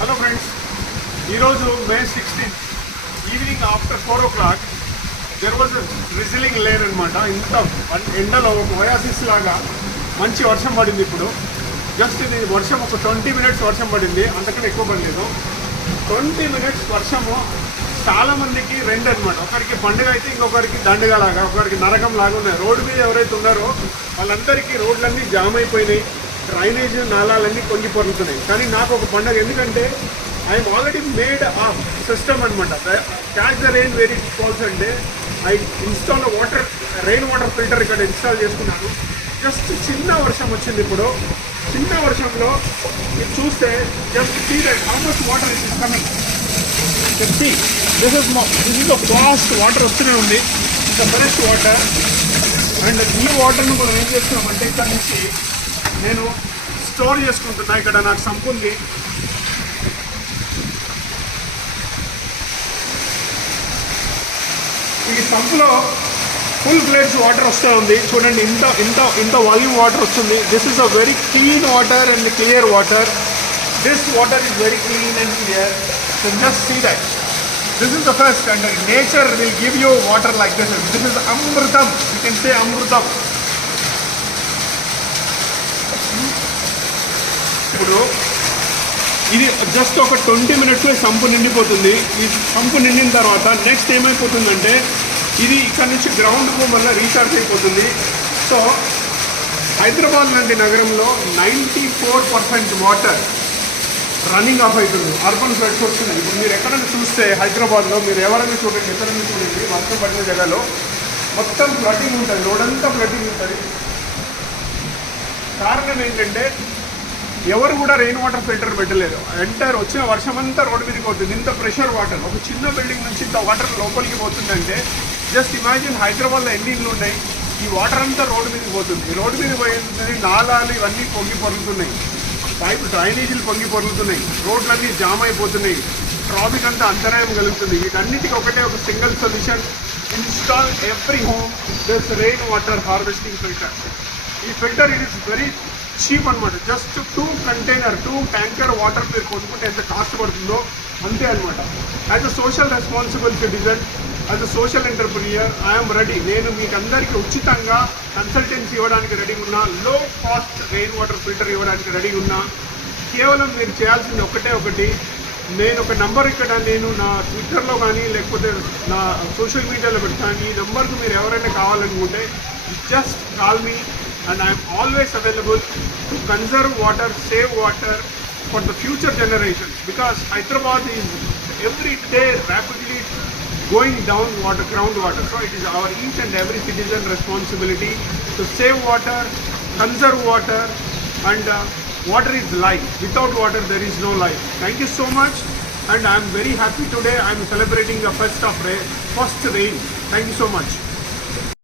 Hello friends, ఈరోజు మే 16 evening after 4 o'clock there was drizzling lane అనమాట. ఇంత ఎండలో ఒక ఒయాసిస్ లాగా మంచి వర్షం పడింది. ఇప్పుడు జస్ట్ ఇది వర్షం ఒక 20 minutes వర్షం పడింది, అంతకంటే ఎక్కువ పడలేదు. 20 minutes వర్షము చాలామందికి రెండు అనమాట. ఒకరికి పండుగ అయితే ఇంకొకరికి దండగా లాగా, ఒకరికి నరకం లాగా ఉన్నాయి. రోడ్డు మీద ఎవరైతే ఉన్నారో వాళ్ళందరికీ రోడ్లన్నీ జామ్ అయిపోయినాయి, డ్రైనేజ్ నాళాలన్నీ కొంగి పొరుగుతున్నాయి. కానీ నాకు ఒక పండుగ, ఎందుకంటే I'm already made a system అనమాట. Catch the rain very falls అంటే I install rain water filter ఇక్కడ ఇన్స్టాల్ చేసుకున్నాను. జస్ట్ చిన్న వర్షం వచ్చింది. ఇప్పుడు చిన్న వర్షంలో మీరు చూస్తే just see that how much water is coming. This is the fast water వస్తూనే ఉంది, ద ఫ్రెష్ వాటర్. అండ్ ఈ వాటర్ను మనం ఏం చేస్తున్నామంటే ఇక్కడ నుంచి నేను స్టోర్ చేసుకుంటున్నా. ఇక్కడ నాకు సంప్ ఉంది. ఈ సంప్లో ఫుల్ ఫ్లెడ్జ్ వాటర్ వస్తూ ఉంది. చూడండి, ఇంత ఇంత ఇంత వాల్యూమ్ వాటర్ వస్తుంది. This is a very clean water and clear water. This water is very clean and clear. So just see that. This is the first, and nature will give you water like this. This is Amrutam. You can say Amrutam. ఇప్పుడు ఇది just ఒక 20 minutesలో sump నిండిపోతుంది. ఈ sump నిండిన తర్వాత next ఏమైపోతుందంటే ఇది ఇక్కడ నుంచి గ్రౌండ్కు మళ్ళీ రీఛార్జ్ అయిపోతుంది. సో హైదరాబాద్ లాంటి నగరంలో 94% వాటర్ రన్నింగ్ ఆఫ్ అవుతుంది. అర్బన్ ఫ్లడ్స్ వస్తున్నాయి. ఇప్పుడు మీరు ఎక్కడైనా చూస్తే హైదరాబాద్లో మీరు ఎవరైనా చూడండి, ఎక్కడైనా చూడండి, వర్షం పడిన జగలో మొత్తం ఫ్లడ్డింగ్ ఉంటుంది, రోడ్ అంతా ఫ్లడ్డింగ్ ఉంటుంది. కారణం ఏంటంటే ఎవరు కూడా రెయిన్ వాటర్ ఫిల్టర్ పెట్టలేదు. ఎంటర్ వచ్చిన వర్షం అంతా రోడ్డు మీదకి పోతుంది. ఇంత ప్రెషర్ వాటర్ ఒక చిన్న బిల్డింగ్ నుంచి ఇంత వాటర్ లోపలికి పోతుందంటే జస్ట్ ఇమాజిన్ హైదరాబాద్లో ఎన్ని ఇళ్ళు ఉన్నాయి. ఈ వాటర్ అంతా రోడ్డు మీదకి పోతుంది. రోడ్డు మీద పోయింది, నాలాలు ఇవన్నీ పొంగి పొరుగుతున్నాయి, పైపు డ్రైనేజీలు పొంగి పొరుగుతున్నాయి, రోడ్లన్నీ జామ్ అయిపోతున్నాయి, ట్రాఫిక్ అంతా అంతరాయం కలుగుతుంది. వీటన్నిటికీ ఒకటే ఒక single solution, install every home this rain water harvesting filter. ఈ filter it is very cheap అనమాట. జస్ట్ 2 ట్యాంకర్ వాటర్ మీరు కొనుక్కుంటే ఎంత కాస్ట్ పడుతుందో అంతే అనమాట. As a social responsible citizen, as a social entrepreneur, I'm ready. నేను మీకు అందరికీ ఉచితంగా కన్సల్టెన్సీ ఇవ్వడానికి రెడీగా ఉన్నా, లో కాస్ట్ రెయిన్ వాటర్ ఫిల్టర్ ఇవ్వడానికి రెడీగా ఉన్నా. కేవలం మీరు చేయాల్సింది ఒకటి, నేను ఒక నంబర్ ఇక్కడ నేను నా ట్విట్టర్లో కానీ లేకపోతే నా సోషల్ మీడియాలో పెడతాను. ఈ నెంబర్కు మీరు ఎవరైనా కావాలనుకుంటే just call me and I am always available to conserve water, save water for the future generations, because Hyderabad is every day rapidly going down groundwater. So it is our each and every citizen responsibility to save water, conserve water, and water is life. Without water there is no life. Thank you so much, and I am very happy today. I am celebrating the first rain. Thank you so much.